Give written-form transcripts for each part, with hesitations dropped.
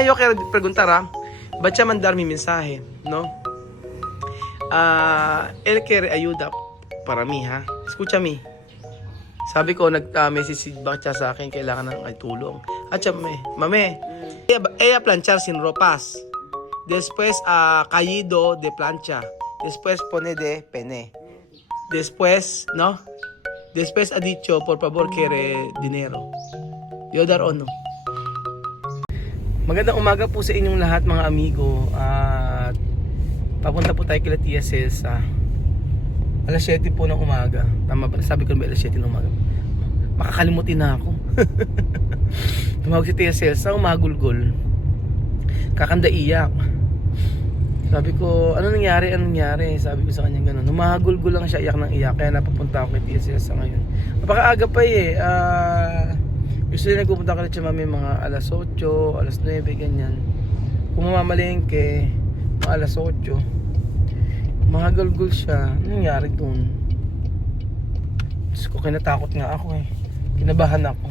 Yo quiero preguntar, ba't siya mandarme mensaje, no? Él quiere ayuda para mí, ha? Escúchame. Sabi ko, nag-message back siya sa akin, kailangan ng tulong. At siya, mame, ella planchar sin ropas. Después, caído de plancha. Después, pone de pene. Después, no? Después ha dicho, por favor, quiere dinero. Yo dar o no? Magandang umaga po sa inyong lahat mga amigo. At papunta po tayo kila Tia Celsa. Alas 7 po ng umaga. Tama ba? Sabi ko na alas 7 ng umaga. Makakalimutin na ako. Tumawag si Tia Celsa, umagulgol. Kakanda iyak. Sabi ko, ano nangyari? Sabi ko sa kanya gano'n. Humahagulgol lang siya, iyak ng iyak. Kaya napapunta ako kay Tia Celsa ngayon. Napakaaga pa usually nagpupunta ka rin siya mami mga alas 8, alas 9, ganyan. Kung mamamalengke, mga alas 8. Mahagulgol siya. Ano nangyari dun? Diyos ko, kinatakot nga ako Kinabahan ako.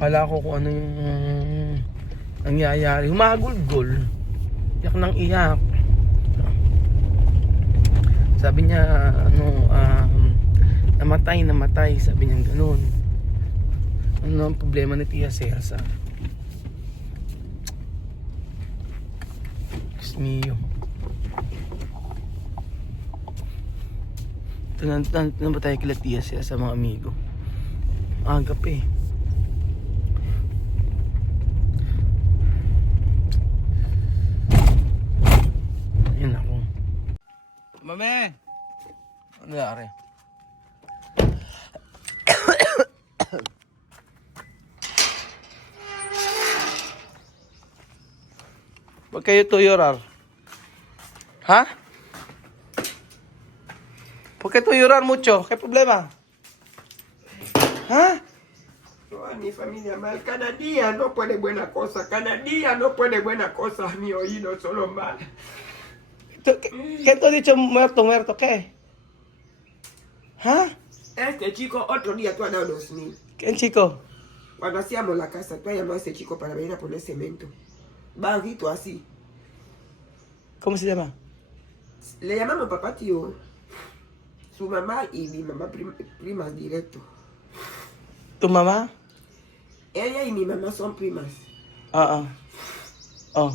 Kala ko kung ano yung nangyayari. Humahagulgol. Iyak ng iyak. Sabi niya, namatay. Sabi niya ganun. Ano ang problema ni Tia Celsa? Diyos mio. Ito na ba tayo kila Tia Celsa mga amigo? Agap Ayan ako. Mame! Ano nangyari? ¿Por qué tú llorar? ¿Ah? ¿Por qué tú llorar mucho? ¿Qué problema? ¿Ah? Toda mi familia mal, cada día no puede buena cosa, cada día no puede buena cosa, mi oído solo mal. ¿Qué te ha dicho muerto? ¿Qué? ¿Ah? Este chico otro día tú has dado 2,000. ¿Quién chico? Cuando hacíamos la casa, tú has llamado a ese chico para venir a poner cemento. Bajito así. ¿Cómo se llama? Le llamamos papá tío. Su mamá y mi mamá primas directo. ¿Tu mamá? Ella y mi mamá son primas. Oh.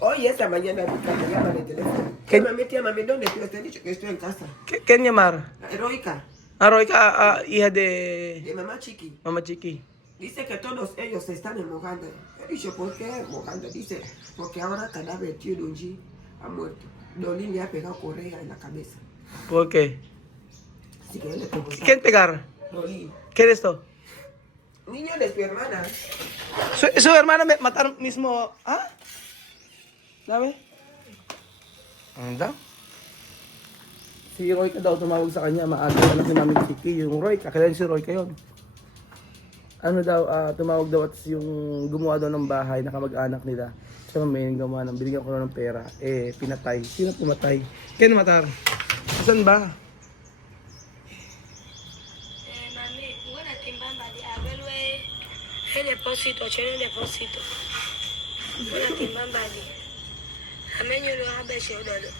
Hoy esta mañana me llaman el teléfono. ¿Qué? Tía mami, ¿dónde estoy? Te he dicho que estoy en casa. ¿Quién llamar? Heroica, Roika, hija de de mamá Chiqui. Mamá Chiqui. Dice que todos ellos están en Moganda. He dicho, ¿por qué Moganda? Dice, porque ahora cadáver tío Donji ha muerto. Dolín le ha pegado correa en la cabeza. ¿Por qué? Así que yo le pregunté. ¿Quién pegar? Dolín. ¿Qué es esto? Niño de su hermana. Su hermana me mataron mismo. ¿Ah? Dami? Anda? Si Royka daw tumawag sa kanya, maaga na si Mami Chiqui. Yung Royka, kailan si Royka yun? Ano daw, tumawag daw at yung gumawa daw ng bahay, nakamag-anak nila. Siya may gumawa ng, binigyan ko na ng pera. Pinatay. Sino pumatay? Ken matar? Saan ba? Mami, buena timbamba de abuelo el depósito, tiene el depósito. Buena timbamba de. Amenyo lo ha beso dolo.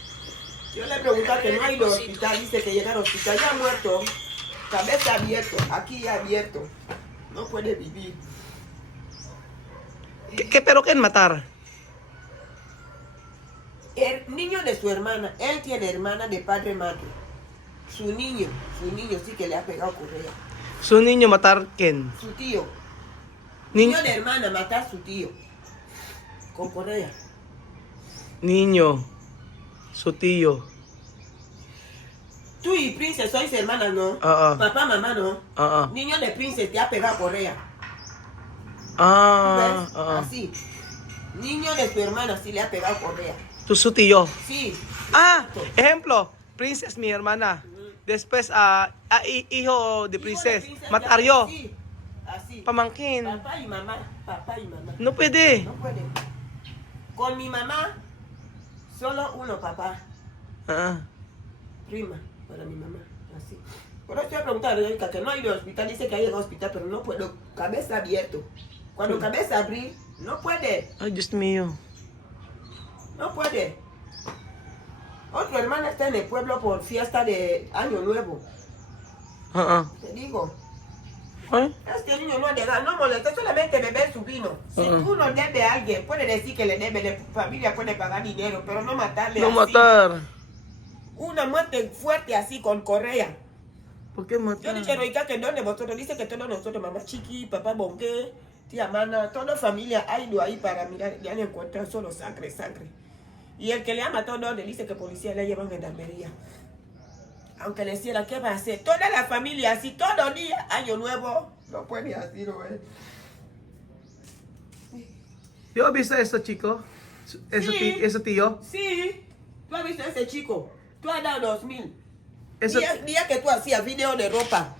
Yo le pregunté que no ha ido al hospital. Dice que llega al hospital ya muerto. Cabeza abierto, aquí abierto. No puede vivir. Pero quién matar? El niño de su hermana. Él tiene hermana de padre madre. Su niño sí que le ha pegado correa. Su niño matar quién? Su tío. Niño, Niño de hermana matar a su tío. Con correa. niño, su tío. Tú y Princess sois hermanas, ¿no? Papá, mamá, ¿no? Niño de Princess te ha pegado correa. ¿Ves? Así. Niño de tu hermana sí le ha pegado correa. Su tío. Sí. Ejemplo, Princess, mi hermana. Después, hijo de Princess, Hijo de matar ya, yo. Sí. Así. Pamangkin. Papá y mamá. No pwede. No puede. Con mi mamá, solo uno, papá. Prima, para mi mamá. Así. Por eso estoy preguntando a que no ha ido al hospital. Dice que ha ido al hospital, pero no puedo. Cabeza abierto. Cuando cabeza abrir, No puede, Ay, Diyos mío. no puede. Otro hermano está en el pueblo por fiesta de Año Nuevo. Te digo. Ay, Este niño no llega, no molesta, solamente beber su vino. Si tú no debes a alguien, puede decir que le debe, la familia puede pagar dinero, pero no matarle no así. matar. Una muerte fuerte así con correa. ¿Por qué Yo matar? dije, no, que donde vosotros, dice que todos nosotros, mamá Chiqui, papá Bonque, tía Mana, toda familia ha ido ahí para mirar, le han encontrado solo sangre, sangre. Y el que le ha matado, no, le dice que policía le llevan en gendarmería. Aunque le hiciera, ¿qué va a hacer? Toda la familia, así, todo día, Año Nuevo, no puede así, ¿no? ¿Yo has visto eso, chico? ¿Eso, Sí. eso tío? Sí, tú has visto a ese chico, tú has dado 2,000. Eso, Día que tú hacías video de ropa,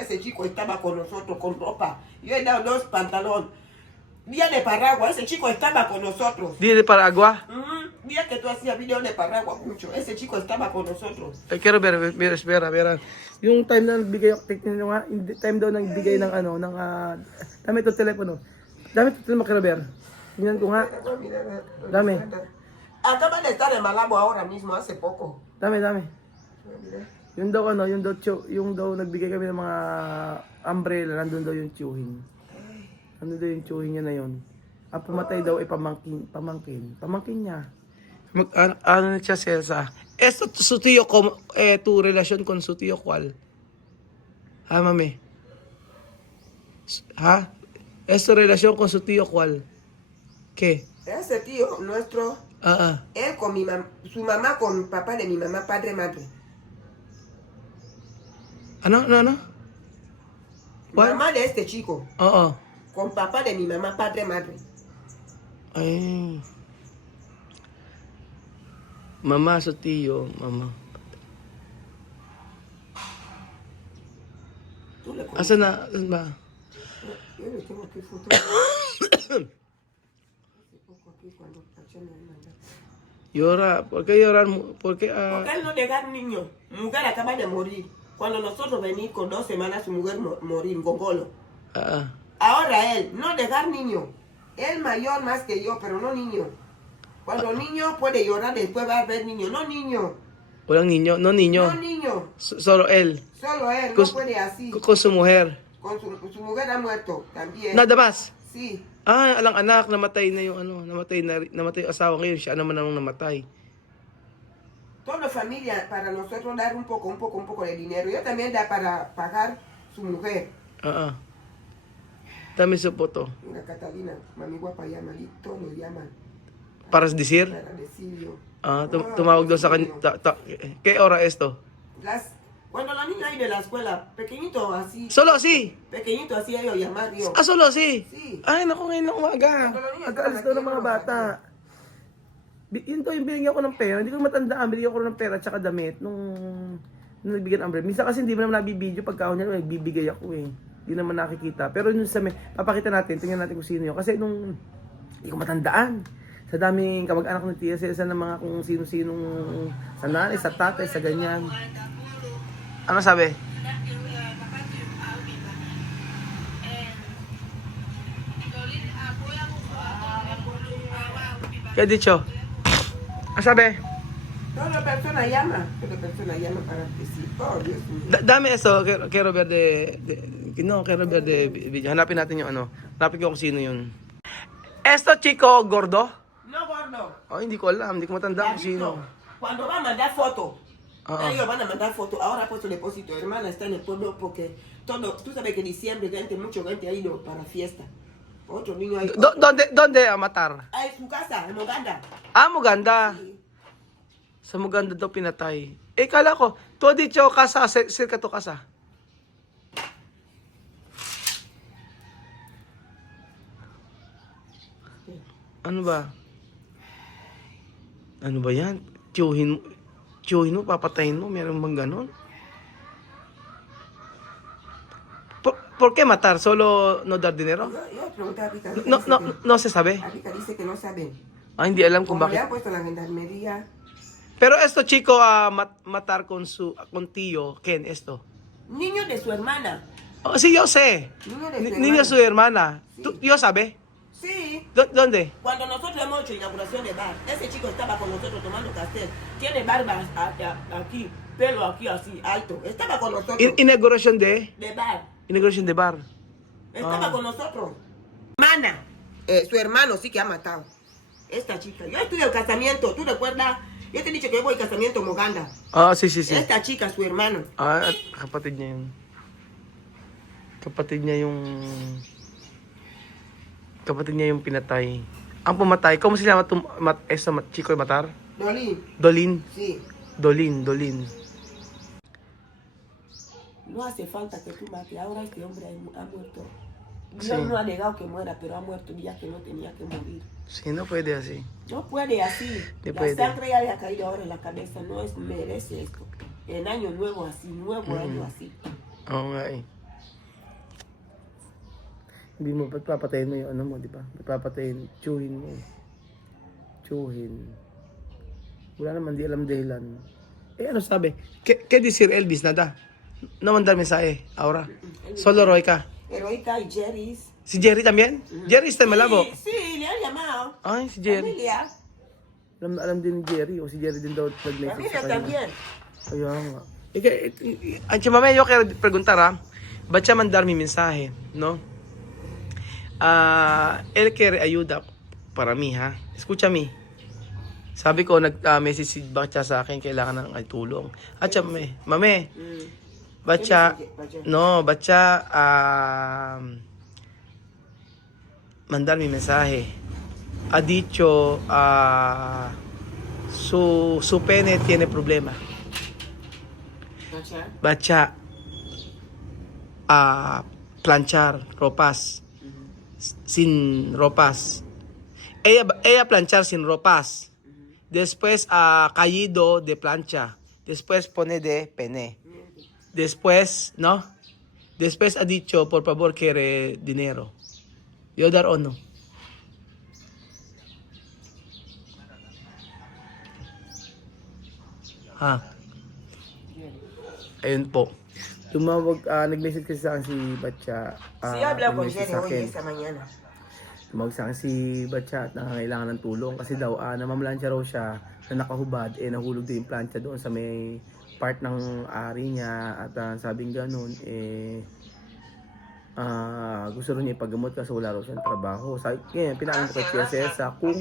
ese chico estaba con nosotros con ropa. Yo he dado 2 pantalones. Día de Paragua, ese chico estaba con nosotros. Día de Paragua. Día que tú hacías video de Paragua mucho, ese chico estaba con nosotros. Quiero ver, espera. Yung time na nagbigay ako, time daw nagbigay ng ano, ng, dami itong telepono. Dami itong telepono, quiero ver. Tingnan ko nga. Dame. Acaba de estar en Malabo ahora mismo, hace poco. Dami. Yung daw ano, yung daw nagbigay kami ng mga umbrella, nandun daw yung tiyuhin. Nandun daw yung tiyuhin niya na yun. Ang pumatay daw ay pamangkin niya. Ano na siya, Cesa? Esto su tío, tu relación con su tío, ¿cuál? Ha, mami? ¿Ha? ¿Esta relación con su tío, cuál? ¿Qué? Ese tío nuestro, él con su mamá con papá de mi mamá, padre, madre. Ano? ¿Cuál? Mamá de este chico, Oo. con papá de mi mamá, padre, madre. Ay. Mama, su tío, mamá. Tú le conoces. Asan na? Asan ba? Yo le tengo aquí foto. Hace poco aquí cuando Pachano me mandó. Llora. ¿Por qué llorar? ¿Por qué? Porque él no deja niño. Mujer acaba de morir. Cuando nosotros venimos con 2 semanas, su mujer morir, Gongolo. Ahora él, no dejar niño. Él mayor más que yo, pero no niño. Cuando niño puede llorar, después va a ver niño. No niño. Walang niño? No niño? No niño. Solo él. Solo él, Con no puede así. Con su mujer. Con su mujer ha muerto también. Nada más? Sí. Alang anak, namatay na yung ano, namatay yung asawa ngayon, siya naman ang namatay. Toda familia, para nosotros dar un poco de dinero. Yo también da para pagar su mujer. Dami su poto. Una Catalina, mami guapa llama, todo lo llaman. Para decir? Para decirlo. Tumawag daw sa kanya. ¿Qué hora esto? Cuando los niños ahí de la escuela, pequeñito así. Solo así? Pequeñito así ellos llamar yo. Solo así? Sí. Ay, naku, ngayon ng umaga. Cuando los niños Nag-alis daw ng mga bata. Yun to yung binigyan ko ng pera. Hindi ko matandaan. Binigyan ko ng pera at saka damit nung nagbigyan ng umbrella. Minsan kasi hindi mo naman nabibideo pagkaon niya. Nagbibigay ako eh. Hindi naman nakikita. Pero nung sa papakita natin, tingnan natin kung sino yun. Kasi nung hindi ko matandaan. Sa daming kamag-anak ng TSS ng mga kung sino-sinong sa nanay, sa tatay, sa ganyan. Ano sabi? ¿Qué ha dicho? Ano sabi? Toda persona llama para decir, oh Dios mío. Dami eso, quiero ver quiero ver de video. Hanapin natin yung ano. Hanapin ko kung sino yun. Esto chico, gordo? No, gordo. Oh, hindi ko alam. Hindi ko matanda kung sino. Cuando va a mandar foto, Ah, ellos van a mandar foto. Ahora ha puesto depósito. Hermana está en el pueblo porque tú sabes que en diciembre mucha gente ha ido para fiesta. Otro niño ahí. Donde a matar? Ah, en su casa, en Uganda. Muganda. Sí. Sa Muganda daw pinatay. Kala ko, to dicho kasa, circa to kasa. Ano ba? Ano ba yan? Tiyuhin mo, papatayin mo, meron bang ganon? ¿Por qué matar? ¿Solo no dar dinero? Yo pregunté a Rita. No se sabe. Rita dice que no saben. Hindi alam kung Como le bakit. han puesto la gendarmería. Pero esto chico, matar con tío, ¿quién esto? Niño de su hermana. Oh, si Jose. Niño su hermana. ¿Yo sabe? Sí. ¿Dónde? Cuando nosotros hemos hecho inauguración de bar, ese chico estaba con nosotros tomando pastel. Tiene barba aquí, pelo aquí así, alto. Estaba con nosotros. Inauguración de bar. Estaba con nosotros. Hermana, su hermano sí que ha matado. Esta chica. Yo estuve al casamiento, ¿tú recuerdas? Yo te he dicho que yo voy al casamiento Moganda. Ah, sí. Esta chica, su hermano. Ah, kapatid niya yun. Kapatid niya yung pinatay. Ang pumatay, ¿cómo se llama tu chico de matar? Dolín. Dolin. Sí. No hace falta que tú mates. Ahora este hombre ha muerto. Dios Sí. no ha negado que muera, pero ha muerto ya que no tenía que morir. Sí, no puede así. No puede así. No La puede. sangre ya le ha caído ahora en la cabeza. No merece esto. En año nuevo así, año así. Oo nga eh. Hindi mo, ba't papatayin mo yung ano mo, di ba? Ba't papatayin, tsuhin mo. Tsuhin. Wala naman, di alam dahilan. Eh, ano sabi? ¿Qué decir Elvis? Nada. No mandar mensaje, ahora. Solo Royka. Heroica y Jerry's. Si Jerry también? Jerry está en Malabo. Sí, le han llamado. Ay, si Jerry. Familia. Alam din ni Jerry. O si Jerry din daw nag-message Familia sa kanya. también. Kaya nga. Mami, yo quiero preguntar, ba't siya mandar mi mensaje, no? Él quiere ayuda para mí, ha? Escucha mi. Sabi ko, nag-message si Bacha sa akin, kailangan ng tulong. At siya, mami, Bacha, no, Bacha, mandar mi mensaje. Ha dicho, su pene tiene problema. Bacha, planchar ropas sin ropas. Ella planchar sin ropas. Después caído de plancha. Después pone de pene. Después, ¿no? Después ha dicho, por favor, quiere dinero. ¿Yo dar o no? Ayun po. Tumawag, nag-message kasi sa akin si Batcha. Sí, habla con nag-message Jerry sa hoy akin. esta mañana. Tumawag sa akin si Batcha at nangangailangan ng tulong kasi daw namamlansya raw siya na nakahubad, nahulog din yung plancha doon sa may part ng ari niya at sabing ganun, gusto rin niya ipagamot kasi wala raw siyang trabaho. Sabi, pinaamin ko kay Tia kung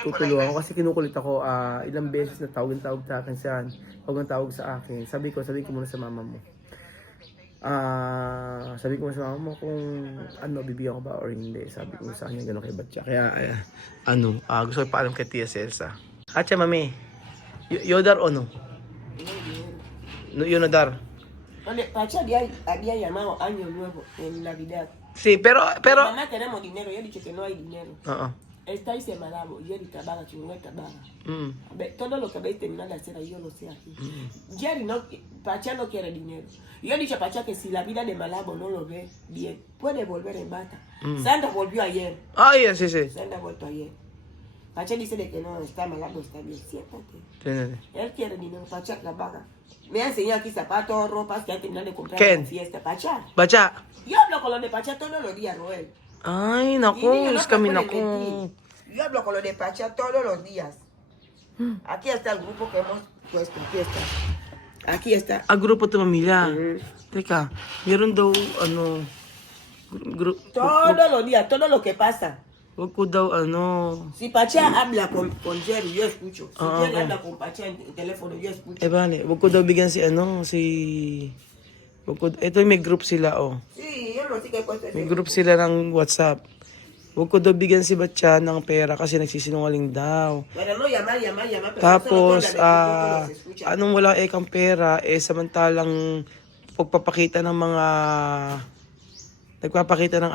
tutulungan ko kasi kinukulit ako ilang beses na tawag sa akin siya. Tawag sa akin. Sabi ko muna sa mama mo. Sabi ko sa mama mo kung bibigyan ko ba or hindi. Sabi ko sa kanya gano'n kay Batcha. Kaya gusto ko paalam kay Tia Celsa. Atcha mami, yodar o no? Yo no dar. Pacha había llamado Año Nuevo en Navidad. Sí, pero Mamá, tenemos dinero. Yo he dicho que no hay dinero. Está ahí se Malabo. Jerry trabaja, Chingüe trabaja. Todo lo que habéis terminado de hacer ahí, yo lo sé aquí. Jerry Pacha no quiere dinero. Yo he dicho a Pacha que si la vida de Malabo no lo ve bien, puede volver en bata. Sandra volvió ayer. Ay, sí. Sandra ha vuelto ayer. Pacha dice de que no está Malabo, está bien. Siéntate. Sí. Él quiere dinero, Pacha trabaja. Me ha enseñado aquí zapatos, ropas que ha terminado de comprar ¿Quién? en la fiesta. Pacha. Batcha. Yo hablo con los de Pacha todos los días, Roel. Ay, Y naku, niño, no is te kami pueden naku. mentir. Yo hablo con los de Pacha todos los días. Aquí está el grupo que hemos puesto. Aquí está. Aquí está. Grupo to pamilya. Teka, meron daw, Todos los días, todo lo que pasa. wag ko daw, Si Pacha habla con Jerry, yo escucho. Si Ah, Jerry okay. habla con Pacha en teléfono, yo escucho. bale, wag ko daw bigyan ito may group sila, Sí, yo no sé qué cuesta May ese group sila ng WhatsApp. Wag ko daw bigyan si Batcha ng pera kasi nagsisinungaling daw. Pero no llamar. Pero Tapos, solo todos los escuchan. anong wala ekang pera, samantalang pagpapakita ng mga, nagpapakita ng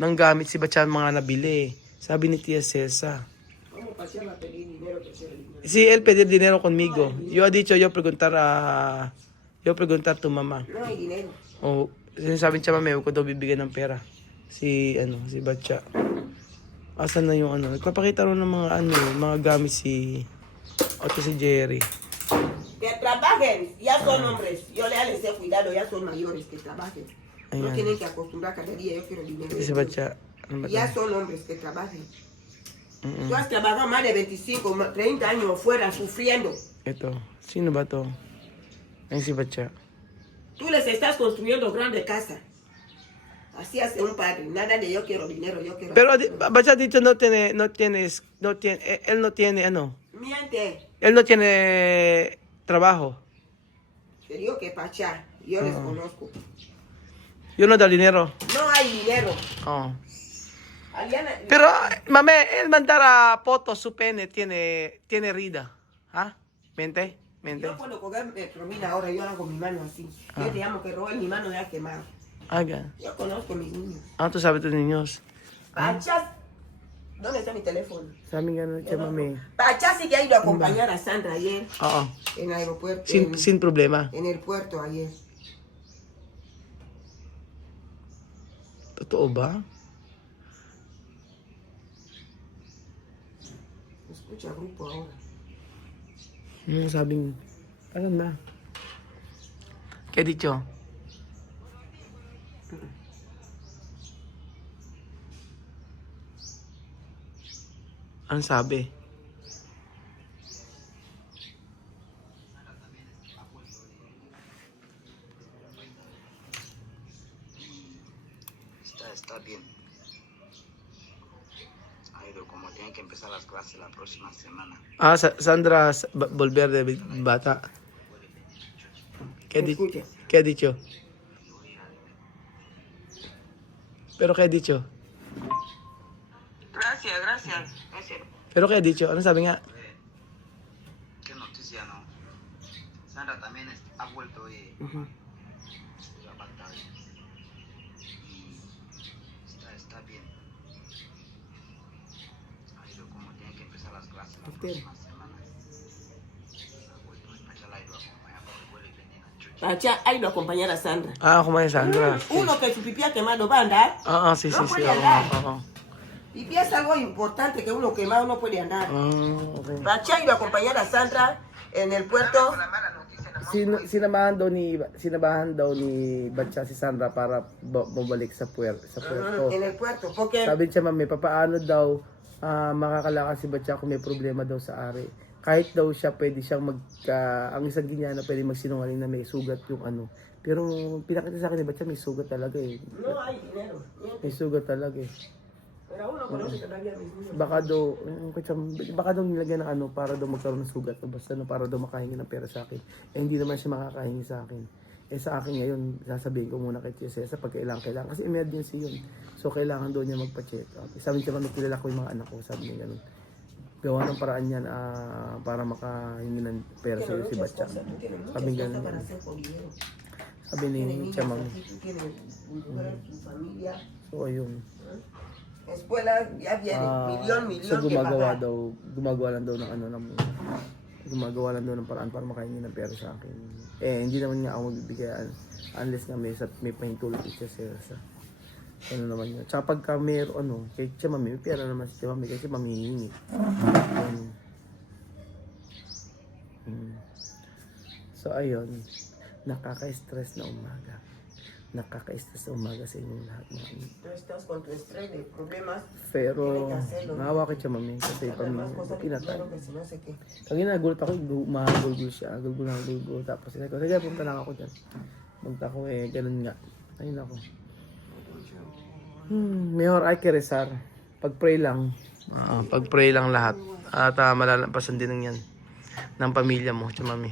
ng gamit si Batcha mga nabili. Sabi ni Tia Cesa. ¿Cómo Pacha va a pedir dinero que sea el dinero? Si él pedir dinero conmigo. Yo ha dicho, yo preguntar to mama. No hay dinero. O, sinasabi niya mami, huwag ko daw bibigyan ng pera. Si Batcha. Asan na yung nagpapakita rin ng mga mga gamit si Jerry. Que trabaje trabajen, ya son hombres. Yo les he cuidado, ya son mayores que trabajen. No Ayan. tienen que acostumbrar cada día, yo quiero dinero. Si Batya. Ano ba to? Ya son hombres que trabajen. Mm-mm. Tú has trabajado más de 25, 30 años fuera sufriendo. Ito. Sino ba to? Ayun si Batya. Tú les estás construyendo grande casa. Así hace un padre. Nada de yo quiero dinero, yo quiero... Pero Batya dito no tiene, él no tiene ano. Miente. Él no tiene trabajo. Te digo que Pachá, yo les conozco. Yun no da dinero. No hay dinero. Oh. Aliana, Pero, mame, él mandara fotos, su pene tiene herida. ¿Ah? ¿Mente? ¿Mente? yo cuando colgué metromina ahora, yo hago mi mano así. Yo te llamo que Robert, mi mano ya quemado. Aga. Yo conozco a mis niños. Ano to sabi to niños? Pachá, ¿dónde está mi teléfono? Sabi nga siya, mami. Pachá sí que ha ido a acompañar a Sandra ayer Oo. en el aeropuerto. Sin problema. En el puerto ayer. Totoo ba? Escucha grupo ahora. Sabing, alam na. Kaya dito. Ano sabi? Está bien. Ha ido como tienen que empezar las clases la próxima semana. Sandra Volverde, bata. Escucha. ¿Qué ha dicho? ¿Pero qué ha dicho? Gracias, gracias. Gracias. ¿Pero qué ha dicho? Ano sabi nga? ¿Qué noticia, no? Sandra también ha vuelto y trabaja y está bien. Ha ido como tienen que empezar las clases la próxima semana. Ha vuelto y ya la ha ido a acompañar porque vuelve y viene a chucha. Pachá ha ido a acompañar a Sandra. Kumain Sandra. Uno que su pipí ha quemado va a andar. Sí. No puede andar. Pipí es algo importante que uno quemado no puede andar. Okay. Pachá ha ido a acompañar a Sandra en el puerto. Sinamahan daw ni Batya si Sandra para bumalik sa puerto. En el puerto. Porque Sabi niya, mami, papaano daw makakalakas si Batya kung may problema daw sa ari. Kahit daw siya, pwede siyang ang isang ganyan na pwede magsinungaling na may sugat yung ano. Pero pinakita sa akin ni Batya, may sugat talaga eh. no hay dinero. May sugat talaga eh. Pero uno conoce todavía a mis niños. Baka daw nilagyan ng ano para daw magkaroon ng sugat o basta para daw makahingi ng pera sa akin. Hindi naman siya makakahingi sa akin. Sa akin ngayon, sasabihin ko muna kay Tia Cesa pag kailangan. Kasi emergency yun. So kailangan daw niya magpa-check up. Sabi niya, kilala ko yung mga anak ko. Sabi niya ganun. Gawa ng paraan yan para makahingi ng pera sa si Batya. Sabi niya ganun. Sabi ni Chamang. So ayun. Escuela ya viene, millón So que pagar. gumagawa lang daw ng paraan para makahingi ng pera sa akin. Hindi naman nga ako magbibigay unless nga may pahintulot siya sa ano naman yun. Tsaka pagka meron kay siya mami, may pera naman si mami kasi mamihingi. So ayun, nakaka-stress na umaga. Nakaka-stress na umaga sa inyong lahat mga amigo. Tú estás con tu estrés de problemas. Pero naawa ko siya mami kasi Además, cosas que pinatay. claro que si no sé qué. Kanina nagulat ako, mahagulgul siya. Gulgul. Tapos sinabi ko, sige, punta lang ako dyan. Punta ako ganun nga. Ayun ako. Mejor hay que rezar. Pag-pray lang. Pag-pray lang lahat. At malalampasan din ng yan. Ng pamilya mo, mami.